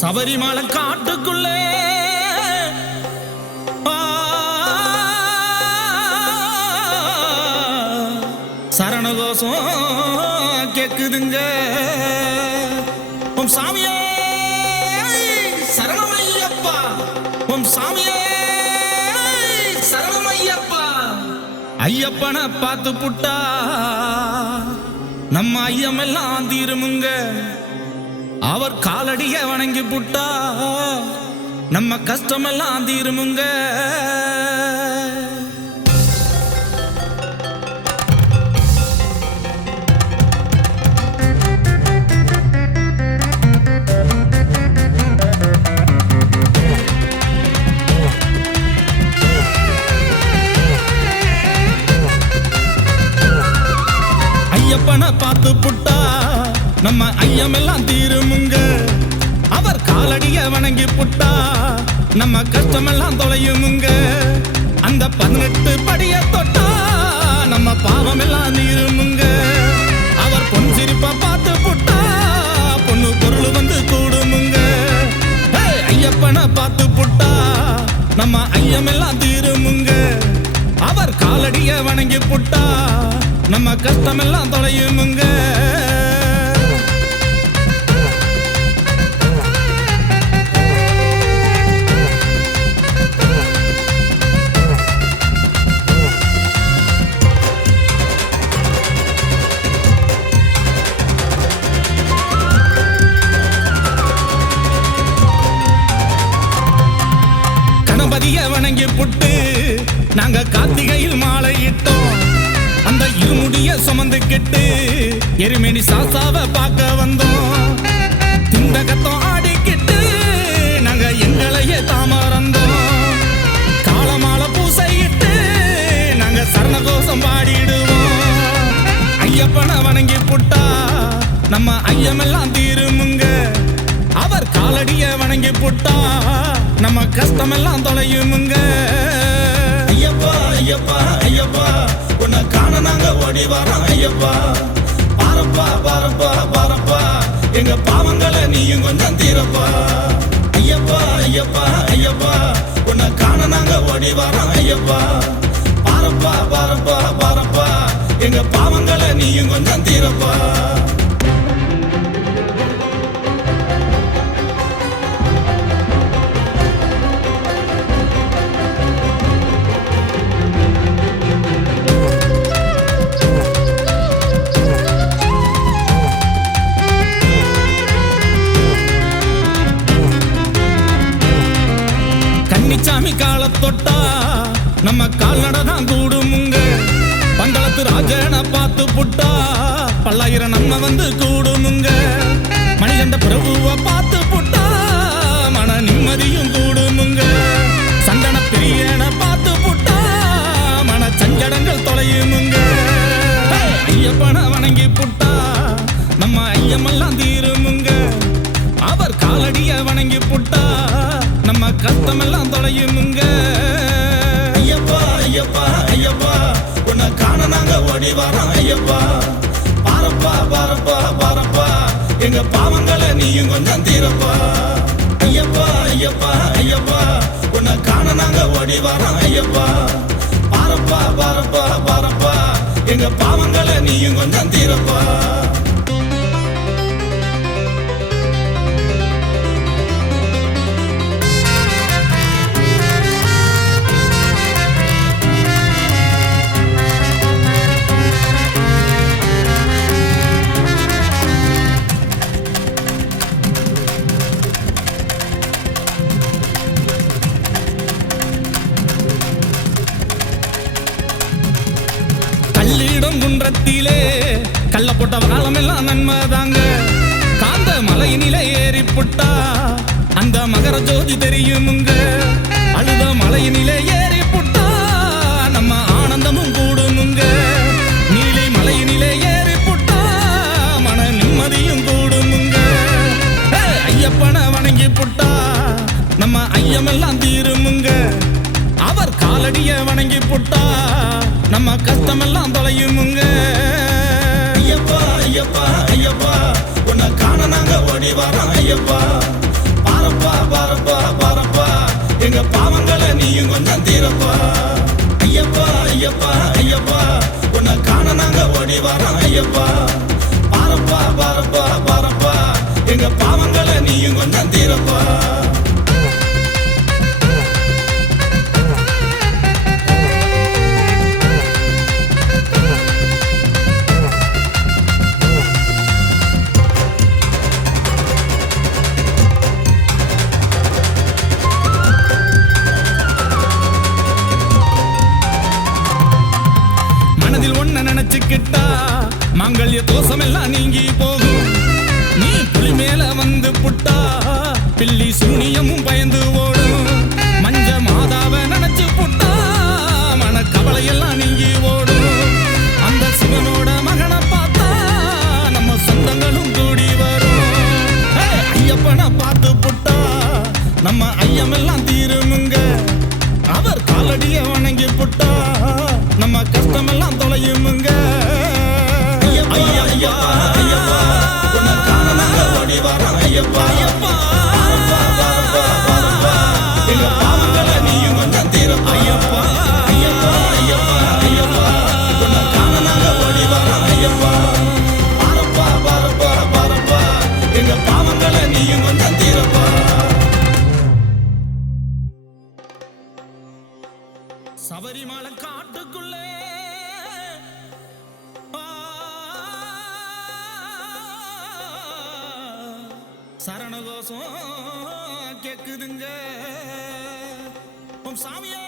சபரிமலை காட்டுக்குள்ளே சரணகோஷம் கேக்குதுங்க. ஓம் சாமியே சரணமையப்பா, ஓம் சாமியே சரணமையப்பா. ஐயப்பனை பார்த்து புட்டா நம்ம ஐயமெல்லாம் தீருமுங்க. அவர் காலடிய வணங்கி புட்டா நம்ம கஷ்டமெல்லாம் தீருமுங்க. ஐயப்பனை பார்த்து புட்டா நம்ம ஐயமெல்லாம் தீருமுங்க. அவர் காலடிய வணங்கி புட்டா நம்ம கஷ்டமெல்லாம் தொலையுமுங்க. அந்த 18 படிய தொட்டா நம்ம பாவமெல்லாம் தீருமுங்க. அவர் பொன் சிரிப்பை பார்த்து புட்டா பொண்ணு பொருள் வந்து கூடுமுங்க. ஐயப்பனை பார்த்து புட்டா நம்ம ஐயமெல்லாம் தீருமுங்க. அவர் காலடிய வணங்கி புட்டா நம்ம கஷ்டமெல்லாம் தொலையுமுங்க. கணபதிய வணங்கி புட்டு நாங்க கார்த்திகையில் மாலை இட்டோம். அந்த இருமுடிய சுமந்துக்கிட்டு எருமேனி சாசாவை பார்க்க வந்தோம். திண்டகத்தம் ஆடிக்கிட்டு நாங்க எங்களையே தாமறந்தோம். காலமால பூசையிட்டு நாங்க சரணகோஷம் பாடிடுவோம். ஐயப்பனை வணங்கி புட்டா நம்ம ஐயமெல்லாம் தீருமுங்க. அவர் காலடிய வணங்கி புட்டா நம்ம கஷ்டமெல்லாம் தொலையுமுங்க. ஐயப்பா ஐயப்பா ஐயப்பா உன்னை காண நாங்க ஓடி வரோம். ஐயப்பா பாரப்பா பாரப்பா பாரப்பா எங்க பாவங்களை நீயும் கொஞ்சம் தீரப்பா. ஐயப்பா ஐயப்பா ஐயப்பா உன்னை காண நாங்க ஓடி வரோம். ஐயப்பா பாரப்பா பாரப்பா பாரப்பா எங்க பாவங்களை நீயும் கொஞ்சம் தீரப்பா. சாமி கால தொட்டா நம்ம கால்நடை தான் கூடுமுங்க. பந்தளத்து ராஜனை பார்த்து புட்டா பல்லாயிரம் நம்ம வந்து கூடுமுங்க. மணிகண்ட பிரபுவை பார்த்து புட்டா மன நிம்மதியும் கூடுமுங்க. சந்தன பிரியனை பார்த்து புட்டா மன சஞ்சடங்கள் தொலையுமுங்க. ஐயப்பனை வணங்கி புட்டா நம்ம ஐயமெல்லாம் தீருமுங்க. அவர் காலடிய வணங்கி புட்டா நம்ம கஷ்டமெல்லாம் தொலையுமுங்க. ஐயப்பா ஐயப்பா ஐயப்பா உன்னை காண நாங்க ஓடி வரோம். ஐயப்பா பாரப்பா பாரப்பா பாரப்பா எங்க பாவங்களை நீயும் கொஞ்சம் தீரப்பா. ஐயப்பா ஐயப்பா ஐயப்பா உன்னை காண நாங்க ஓடி வரோம். ஐயப்பா பாரப்பா பாரப்பா பாரப்பா எங்க பாவங்களை நீயும் கொஞ்சம் தீரப்பா. கல்லிடம் குன்றத்திலே கள்ள போட்ட காலமெல்லாம் நன்மைதாங்க. காந்த மலையினிலே ஏறி புட்டா அந்த மகர ஜோதி தெரியுமுங்க. அழுத மலையினிலே ஏறி புட்டா நம்ம ஆனந்தமும் கூடுமுங்க. நீலி மலையினிலே ஏறி புட்டா மன நிம்மதியும் கூடுமுங்க. ஐயப்பனை வணங்கி புட்டா நம்ம ஐயமெல்லாம் தீருமுங்க. அவர் காலடிய வணங்கி புட்டா நம்ம கஷ்டமெல்லாம் தொலையுமுங்க. ஐயப்பா ஐயப்பா ஐயப்பா உன்னை காண நாங்க ஓடி வரோம். ஐயப்பா பாரப்பா பாரப்பா பாரப்பா எங்க பாவங்களை நீயும் கொஞ்சம் தீரப்பா ஐயப்பா ஐயப்பா ஐயப்பா உன்னை காண நாங்க ஓடி வரோம் ஐயப்பா பாரப்பா பாரப்பா பாரப்பா எங்க பாவங்களை நீயும் கொஞ்சம் தீரப்பா மனதில் ஒன்ன நினைச்சுக்கிட்டா மாங்கல்ய தோஷம் எல்லாம் நீங்கி போகும் நீ புலி மேல வந்து புட்டா பில்லி சூனியமும் பயந்து ஓடும் மஞ்ச மாதாவை நினைச்சு புட்டா மன கவலை எல்லாம் நீங்கி ஓடும் அந்த சிவனோட மகனை பார்த்தா நம்ம சொந்தங்களும் கூடி வரும் ஐயப்பனை பார்த்து புட்டா நம்ம ஐயமெல்லாம் தீருமுங்க அவர் காலடிய வணங்கி புட்டா நம்ம கஷ்டமெல்லாம் தொலையுமுங்க ஐயப்பா ஐயப்பா ஐயப்பா உன்னை காண நாங்க ஓடி வரோம் ஐயப்பா ஐயப்பா பாரப்பா பாரப்பா பாரப்பா எங்க பாவங்களை நீயும் கொஞ்சம் தீரப்பா ஐயப்பா ஐயப்பா ஐயப்பா ஐயப்பா உன்னை காண நாங்க ஓடி வரோம் ஐயப்பா பாரப்பா பாரப்பா பாரப்பா எங்க பாவங்களை நீயும் கொஞ்சம் தீரப்பா சபரிமலை காட்டுக்குள்ளே சரணகோஷம் கேக்குதுங்க சாமியே